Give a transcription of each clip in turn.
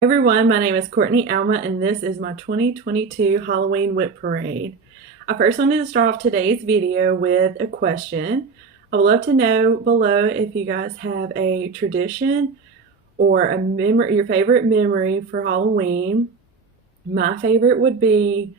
Everyone, my name is Courtney Alma and this is my 2022 Halloween WIP Parade. I first wanted to start off today's video with a question. I would love to know below if you guys have a tradition or a memory, your favorite memory for Halloween. My favorite would be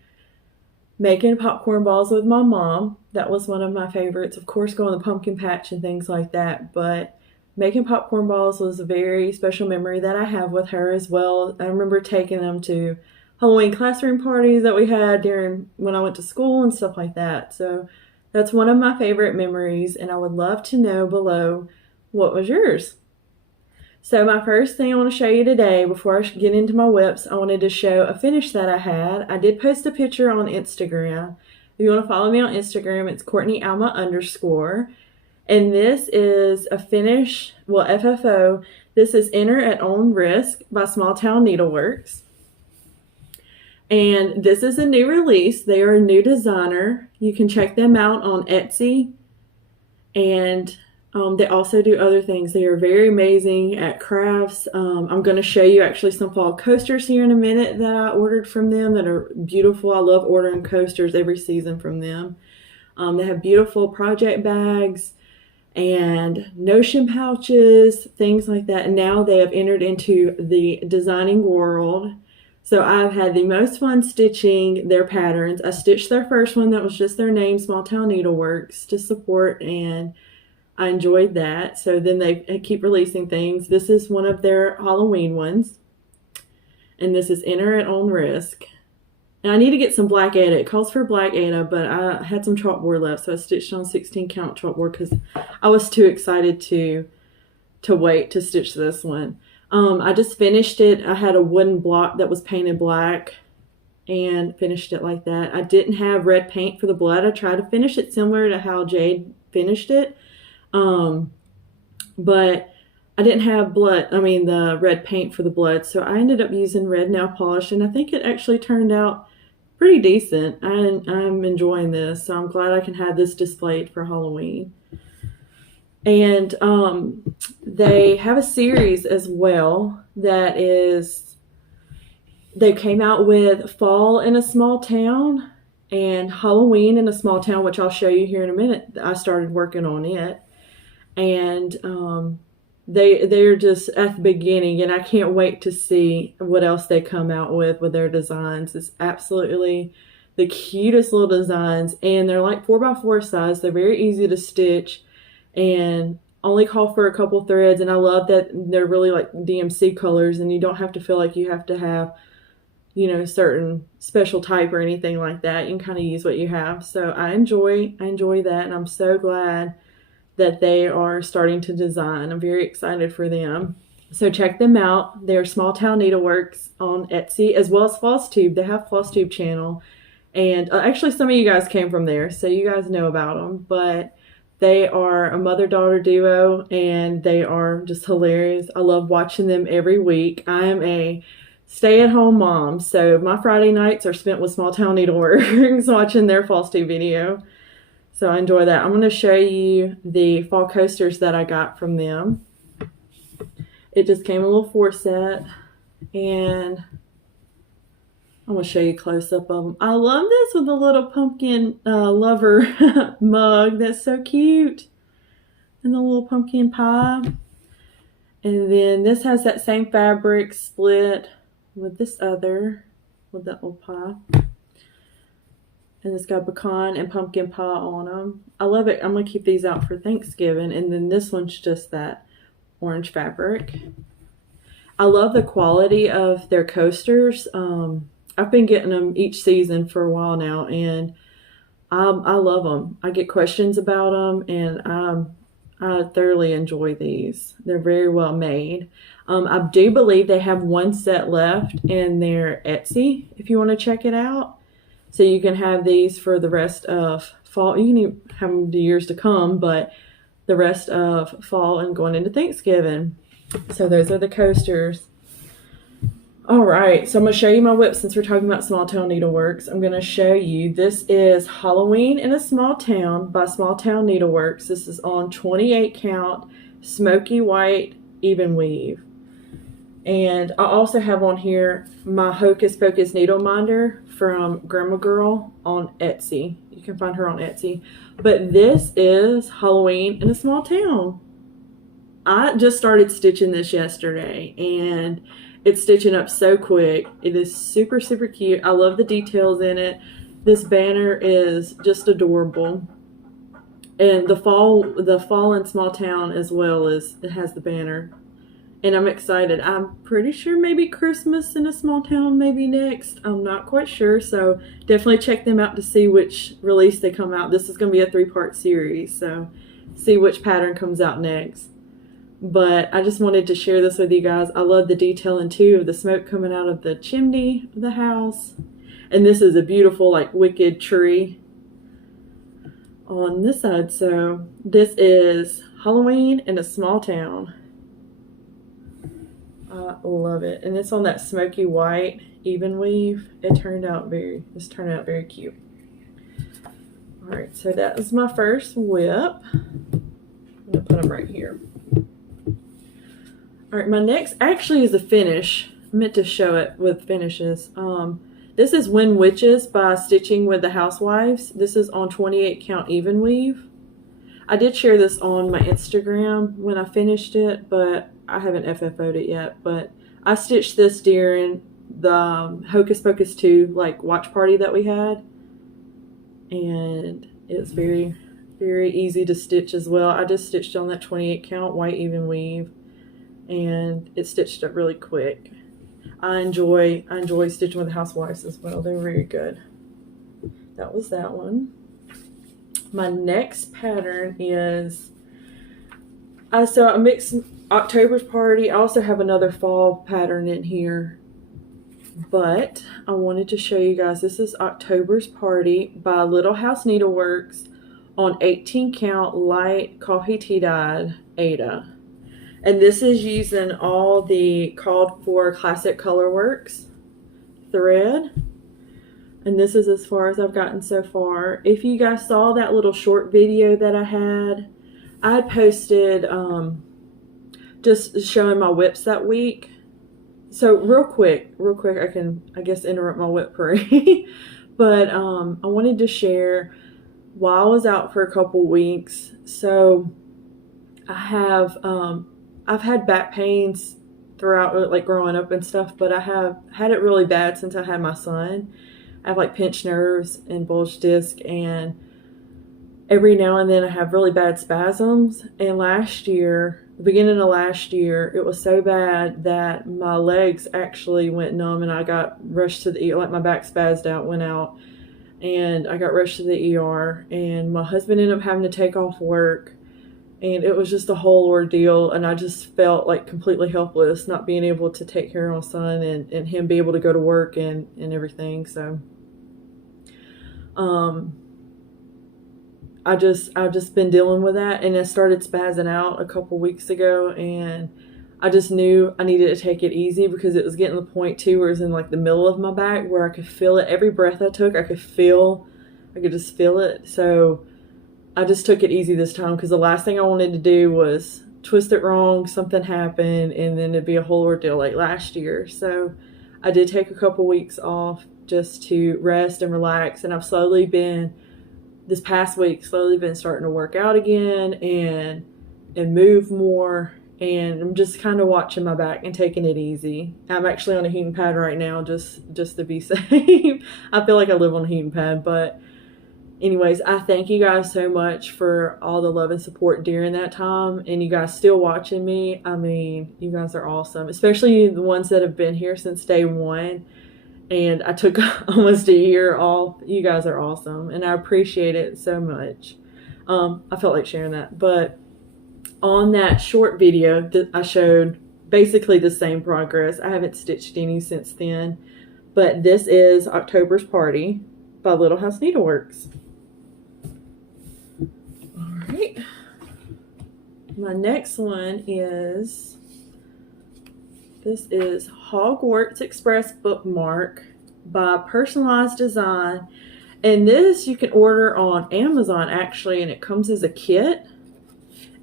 making popcorn balls with my mom. That was one of my favorites. Of course, going to the pumpkin patch and things like that, but making popcorn balls was a very special memory that I have with her as well. I remember taking them to Halloween classroom parties that we had during when I went to school and stuff like that. So that's one of my favorite memories, and I would love to know below what was yours. So my first thing I want to show you today, before I get into my whips, I wanted to show a finish that I had. I did post a picture on Instagram. If you want to follow me on Instagram, it's Courtney Alma _. And this is a finish, well, FFO. This is Enter at Own Risk by Small Town Needleworks. And this is a new release. They are a new designer. You can check them out on Etsy. And they also do other things. They are very amazing at crafts. I'm going to show you actually some fall coasters here in a minute that I ordered from them that are beautiful. I love ordering coasters every season from them. They have beautiful project bags and notion pouches, things like that. And now they have entered into the designing world. So I've had the most fun stitching their patterns. I stitched their first one that was just their name, Small Town Needleworks, to support, and I enjoyed that. So then they keep releasing things. This is one of their Halloween ones. And this is Enter at Own Risk. And I need to get some black Ada. It calls for black Ada, but I had some chalkboard left, so I stitched on 16 count chalkboard because I was too excited to wait to stitch this one. I just finished it. I had a wooden block that was painted black and finished it like that. I didn't have red paint for the blood. I tried to finish it similar to how Jade finished it, but I didn't have the red paint for the blood, so I ended up using red nail polish, and I think it actually turned out pretty decent. I'm enjoying this, so I'm glad I can have this displayed for Halloween. And they have a series as well that is, they came out with Fall in a Small Town and Halloween in a Small Town, which I'll show you here in a minute. I started working on it, and they're just at the beginning, and I can't wait to see what else they come out with their designs. It's absolutely the cutest little designs, and they're like 4x4 size. They're very easy to stitch and only call for a couple threads, and I love that they're really like DMC colors, and you don't have to feel like you have to have, you know, certain special type or anything like that. You can kind of use what you have. So I enjoy that, and I'm so glad that they are starting to design. I'm very excited for them. So check them out. They're Small Town Needleworks on Etsy, as well as Flosstube. They have Flosstube channel. And actually some of you guys came from there, so you guys know about them. But they are a mother-daughter duo, and they are just hilarious. I love watching them every week. I am a stay-at-home mom, so my Friday nights are spent with Small Town Needleworks watching their Flosstube video. So I enjoy that. I'm going to show you the fall coasters that I got from them. It just came a little 4-set, and I'm going to show you a close-up of them. I love this with the little pumpkin lover mug. That's so cute. And the little pumpkin pie. And then this has that same fabric split with this other, with that little pie. And it's got pecan and pumpkin pie on them. I love it. I'm going to keep these out for Thanksgiving. And then this one's just that orange fabric. I love the quality of their coasters. I've been getting them each season for a while now, and I love them. I get questions about them, and I thoroughly enjoy these. They're very well made. I do believe they have one set left in their Etsy if you want to check it out. So you can have these for the rest of fall. You can have them to years to come, but the rest of fall and going into Thanksgiving. So those are the coasters. All right, so I'm going to show you my whip since we're talking about Small Town Needleworks. I'm going to show you, this is Halloween in a Small Town by Small Town Needleworks. This is on 28 count, smoky white, even weave. And I also have on here my Hocus Pocus needle minder from Grandma Girl on Etsy. You can find her on Etsy. But this is Halloween in a Small Town. I just started stitching this yesterday, and it's stitching up so quick. It is super, super cute. I love the details in it. This banner is just adorable. And the fall in Small Town as well, as it has the banner. And I'm excited. I'm pretty sure maybe Christmas in a Small Town maybe next. I'm not quite sure, so definitely check them out to see which release they come out. This is going to be a 3-part series, so see which pattern comes out next. But I just wanted to share this with you guys. I love the detailing too of the smoke coming out of the chimney of the house. And this is a beautiful like wicked tree on this side. So this is Halloween in a Small Town. I love it. And it's on that smoky white even weave. It's turned out very cute. Alright, so that was my first WIP. I'm gonna put them right here. Alright, my next actually is a finish. I meant to show it with finishes. This is When Witches by Stitching with the Housewives. This is on 28 count even weave. I did share this on my Instagram when I finished it, but I haven't FFO'd it yet. But I stitched this during the Hocus Pocus 2 like watch party that we had. And it's very, very easy to stitch as well. I just stitched on that 28 count white even weave. And it stitched up really quick. I enjoy stitching with the Housewives as well. They're very good. That was that one. My next pattern is so I mixed October's Party. I also have another fall pattern in here, but I wanted to show you guys. This is October's Party by Little House Needleworks on 18 count light coffee tea dyed Ada. And this is using all the called for Classic Colorworks thread. And this is as far as I've gotten so far. If you guys saw that little short video that I had posted just showing my WIPs that week. So real quick, I can, I guess, interrupt my WIP parade. But I wanted to share while I was out for a couple weeks. So I have... I've had back pains throughout, like growing up and stuff, but I have had it really bad since I had my son. I have like pinched nerves and bulged disc, and every now and then I have really bad spasms. And last year, the beginning of last year, it was so bad that my legs actually went numb, and I got rushed to the ER, like my back spazzed out, went out, and I got rushed to the ER, and my husband ended up having to take off work. And it was just a whole ordeal, and I just felt like completely helpless, not being able to take care of my son and him be able to go to work and everything. So I've just been dealing with that, and it started spazzing out a couple weeks ago, and I just knew I needed to take it easy because it was getting to the point too where it was in like the middle of my back where I could feel it. Every breath I took, I could just feel it. So I just took it easy this time because the last thing I wanted to do was twist it wrong, something happened, and then it'd be a whole ordeal like last year. So I did take a couple weeks off just to rest and relax, and I've this past week, slowly been starting to work out again and move more, and I'm just kind of watching my back and taking it easy. I'm actually on a heating pad right now just to be safe. I feel like I live on a heating pad, but anyways, I thank you guys so much for all the love and support during that time, and you guys still watching me. I mean, you guys are awesome, especially the ones that have been here since day one, and I took almost a year off. You guys are awesome, and I appreciate it so much. I felt like sharing that, but on that short video that I showed basically the same progress. I haven't stitched any since then, but this is October's Party by Little House Needleworks. Alright, my next one is, this is Hogwarts Express Bookmark by Personalized Design, and this you can order on Amazon actually, and it comes as a kit,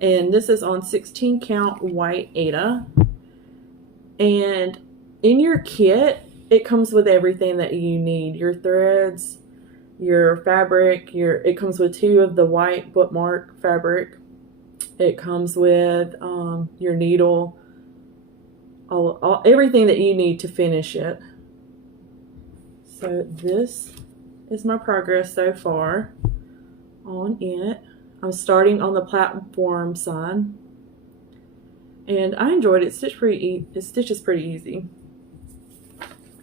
and this is on 16 count white Ada, And in your kit, it comes with everything that you need. Your threads, your fabric, it comes with 2 of the white bookmark fabric. It comes with your needle, everything that you need to finish it. So this is my progress so far on it. I'm starting on the platform side, and I enjoyed it. It stitches pretty easy.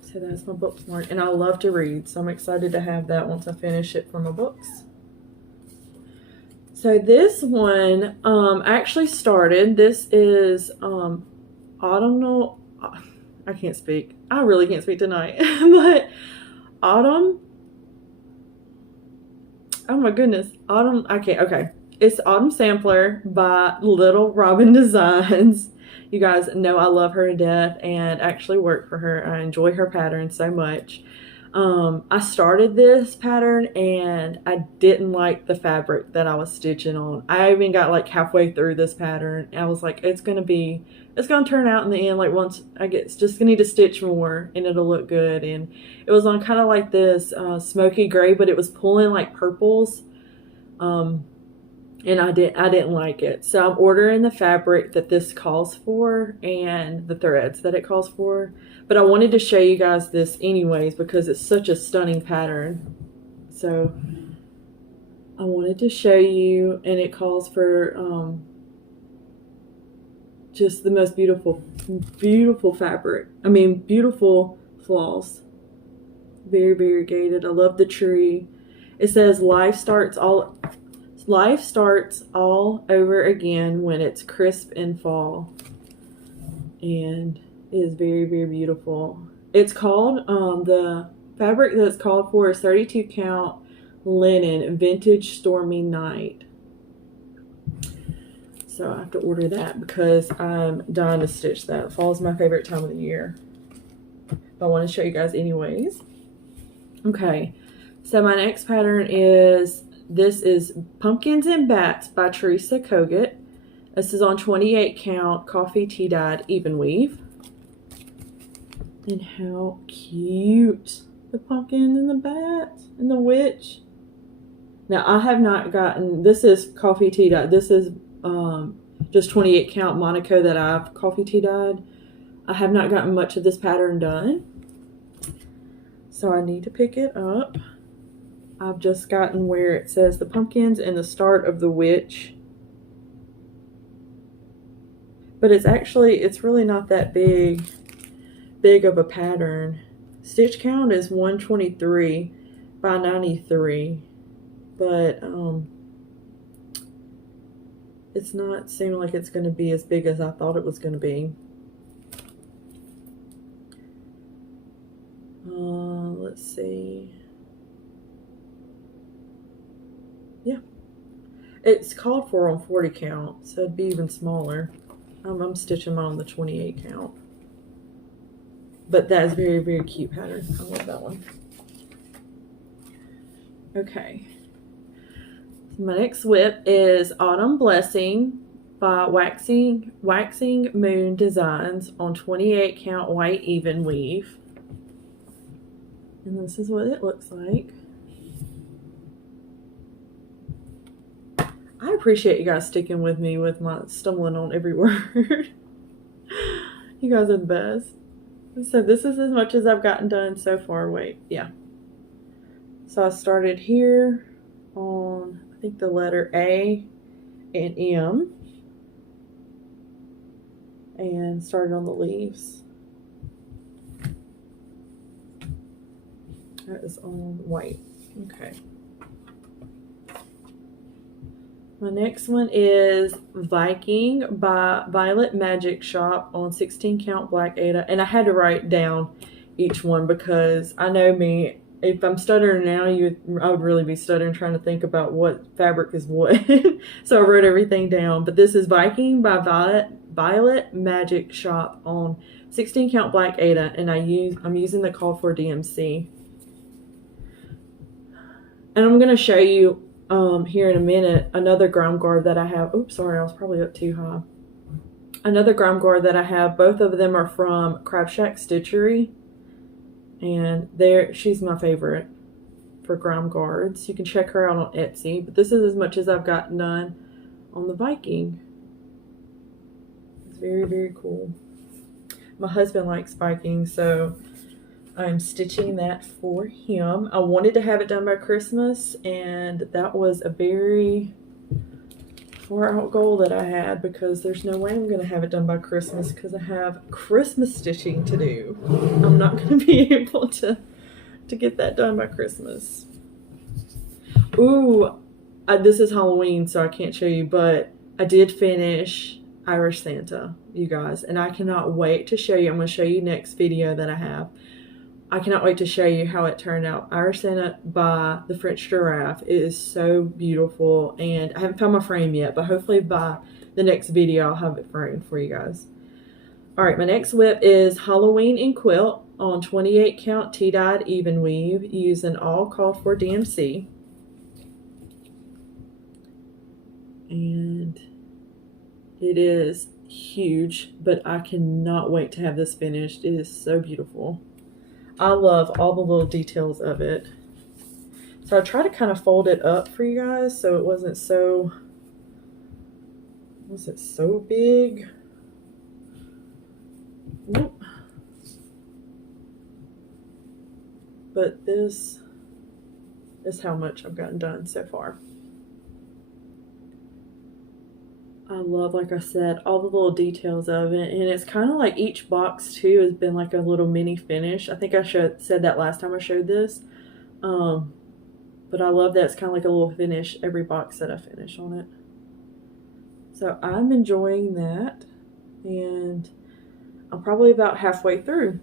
So that's my bookmark, and I love to read, so I'm excited to have that once I finish it for my books. So this one actually started. This is autumnal. I can't speak. I really can't speak tonight, but autumn. Oh my goodness, autumn. Okay. It's Autumn Sampler by Little Robin Designs. You guys know I love her to death and actually work for her. I enjoy her pattern so much. I started this pattern and I didn't like the fabric that I was stitching on. I even got like halfway through this pattern and I was like, it's gonna turn out in the end, like once I just need to stitch more and it'll look good. And it was on kind of like this smoky gray, but it was pulling like purples. And I didn't like it. So I'm ordering the fabric that this calls for and the threads that it calls for. But I wanted to show you guys this anyways because it's such a stunning pattern. So I wanted to show you, and it calls for just the most beautiful fabric. I mean, beautiful floss. Very variegated. I love the tree. It says life starts all over again when it's crisp in fall, and it is very, very beautiful. It's called the fabric that's called for is 32 count linen vintage stormy night. So I have to order that because I'm dying to stitch that. Fall is my favorite time of the year, but I want to show you guys anyways. Okay, so my next pattern is Pumpkins and Bats by Teresa Kogut. This is on 28 count coffee tea dyed even weave. And how cute the pumpkin and the bats and the witch. Now I have not gotten, this is coffee tea dyed. This is just 28 count Monaco that I've coffee tea dyed. I have not gotten much of this pattern done, so I need to pick it up. I've just gotten where it says the pumpkins and the start of the witch. But it's really not that big of a pattern. Stitch count is 123 by 93. But it's not seeming like it's going to be as big as I thought it was going to be. Let's see. Yeah, it's called for on 40 count, so it'd be even smaller. I'm stitching mine on the 28 count, but that is very, very cute pattern. I love that one. Okay, my next WIP is Autumn Blessing by Waxing Moon Designs on 28 count white even weave, and this is what it looks like. I appreciate you guys sticking with me with my stumbling on every word. You guys are the best. So this is as much as I've gotten done so far. Wait, yeah. So I started here on, I think, the letter A and M, and started on the leaves. That is on white. Okay. My next one is Viking by Violet Magic Shop on 16 count black Ada. And I had to write down each one because I know me, if I'm stuttering now, I would really be stuttering trying to think about what fabric is what. So I wrote everything down. But this is Viking by Violet Magic Shop on 16 count black Ada. And I'm using the call for DMC. And I'm going to show you here in a minute another ground guard that I have. Oops, sorry, I was probably up too high. another grime guard that I have. Both of them are from Crab Shack Stitchery, and she's my favorite for grime guards. You can check her out on Etsy, but this is as much as I've gotten done on the Viking. It's very, very cool. My husband likes Viking, so I'm stitching that for him. I wanted to have it done by Christmas, and that was a very far out goal that I had, because there's no way I'm going to have it done by Christmas because I have Christmas stitching to do. I'm not going to be able to get that done by Christmas. Ooh, this is Halloween, so I can't show you, but I did finish Irish Santa, you guys, and I cannot wait to show you. I'm going to show you next video that I have. I cannot wait to show you how it turned out. Irish Santa by the French Giraffe. It is so beautiful, and I haven't found my frame yet, but hopefully by the next video I'll have it framed for you guys. All right, my next WIP is Halloween in Quilt on 28 count tea-dyed even weave using all called for DMC. And it is huge, but I cannot wait to have this finished. It is so beautiful. I love all the little details of it. So I try to kind of fold it up for you guys so it wasn't so big. Nope. But this is how much I've gotten done so far. I love, like I said, all the little details of it, and it's kind of like each box too has been like a little mini finish. I think I said that last time I showed this, but I love that it's kind of like a little finish every box that I finish on it. So I'm enjoying that, and I'm probably about halfway through.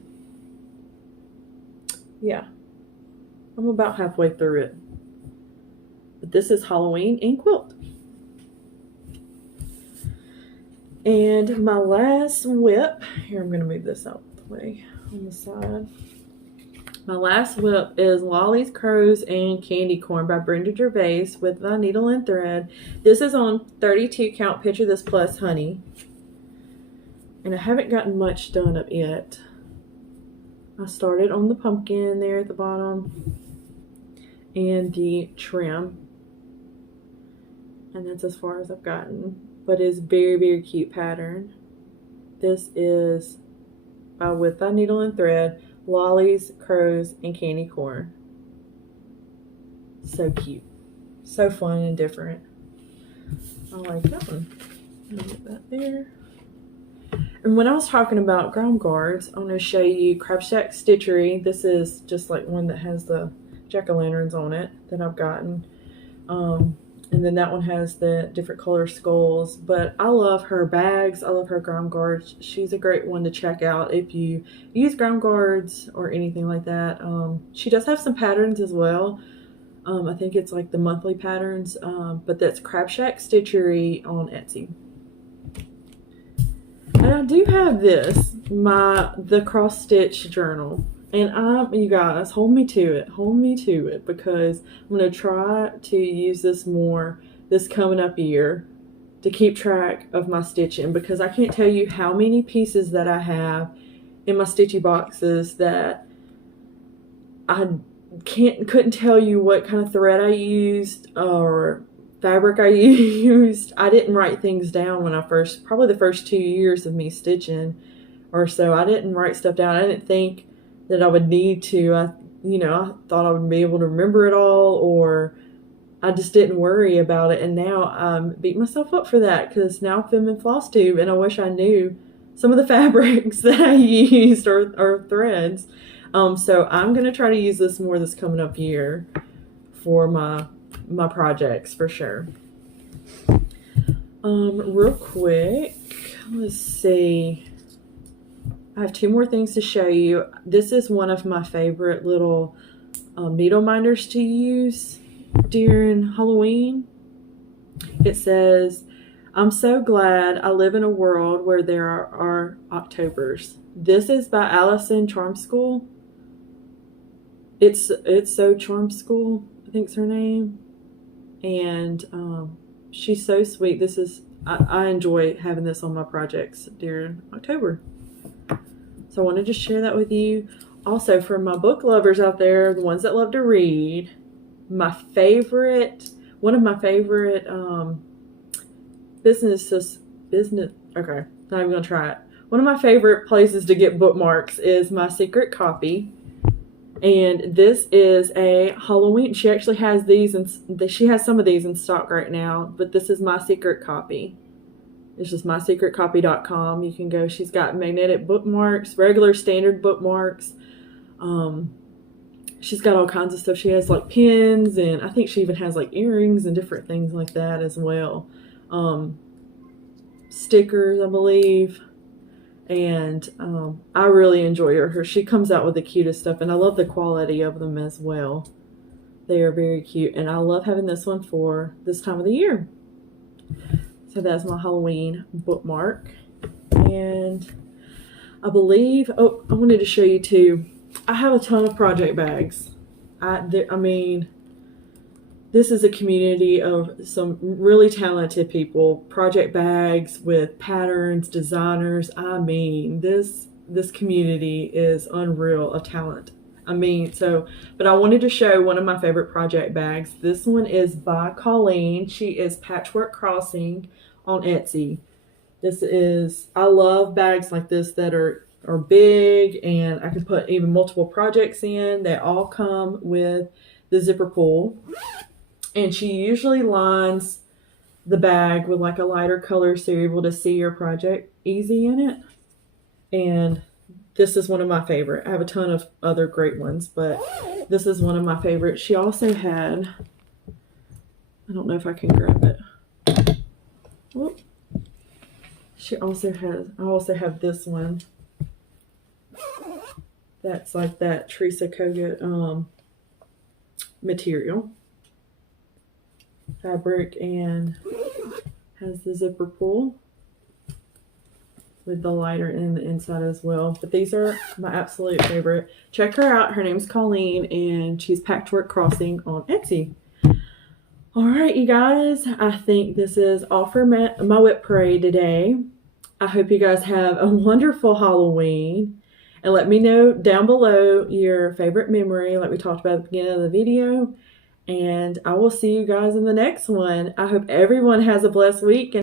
Yeah, I'm about halfway through it. But this is Halloween in Quilt. And my last WIP, here I'm going to move this out the way on the side. My last WIP is Lollies, Crows, and Candy Corn by Brenda Gervais with the needle and thread. This is on 32 count Picture This Plus Honey. And I haven't gotten much done up yet. I started on the pumpkin there at the bottom and the trim. And that's as far as I've gotten. But it's very, very cute pattern. This is by With Thy Needle and Thread, Lollies, Crows, and Candy Corn. So cute. So fun and different. I like that one. Let me get that there. And when I was talking about grime guards, I'm going to show you Crab Shack Stitchery. This is just like one that has the jack-o'-lanterns on it that I've gotten. And then that one has the different color skulls. But I love her bags. I love her grime guards. She's a great one to check out if you use grime guards or anything like that. She does have some patterns as well. I think it's like the monthly patterns. But that's Crab Shack Stitchery on Etsy. And I do have this, the cross stitch journal. And you guys, hold me to it, because I'm going to try to use this more this coming up year to keep track of my stitching, because I can't tell you how many pieces that I have in my stitchy boxes that I couldn't tell you what kind of thread I used or fabric I used. I didn't write things down when probably the first 2 years of me stitching or so. I didn't write stuff down. I didn't think that I would need to. I thought I would be able to remember it all, or I just didn't worry about it. And now I'm beating myself up for that, because now I'm filming Flosstube and I wish I knew some of the fabrics that I used or threads. So I'm going to try to use this more this coming up year for my projects for sure. Real quick, let's see. I have 2 more things to show you. This is one of my favorite little needle minders to use during Halloween. It says, "I'm so glad I live in a world where there are Octobers." This is by Allison Charm School. It's so Charm School, I think's her name. And she's so sweet. This is I enjoy having this on my projects during October. So I wanted to share that with you. Also, for my book lovers out there, the ones that love to read, one of my favorite business. Okay, not even gonna try it. One of my favorite places to get bookmarks is My Secret Copy, and this is a Halloween. She actually has these, and she has some of these in stock right now. But this is My Secret Copy. It's just mysecretcopy.com. You can go. She's got magnetic bookmarks, regular standard bookmarks. She's got all kinds of stuff. She has like pins, and I think she even has like earrings and different things like that as well. Stickers, I believe. And I really enjoy her. She comes out with the cutest stuff, and I love the quality of them as well. They are very cute, and I love having this one for this time of the year. So that's my Halloween bookmark. And I believe, I wanted to show you too. I have a ton of project bags. I mean, this is a community of some really talented people. Project bags with patterns, designers. I mean, this community is unreal of talent. But I wanted to show one of my favorite project bags. This one is by Colleen. She is Patchwork Crossing on Etsy. I love bags like this that are big, and I can put even multiple projects in. They all come with the zipper pull. And she usually lines the bag with like a lighter color so you're able to see your project easy in it. And this is one of my favorite. I have a ton of other great ones, but this is one of my favorites. She also had, I don't know if I can grab it. Whoop. I also have this one. That's like that Teresa Kogut material. Fabric, and has the zipper pull with the lighter in the inside as well. But these are my absolute favorite. Check her out. Her name's Colleen, and she's Patchwork Crossing on Etsy. All right, you guys. I think this is all for my WIP parade today. I hope you guys have a wonderful Halloween. And let me know down below your favorite memory, like we talked about at the beginning of the video. And I will see you guys in the next one. I hope everyone has a blessed week.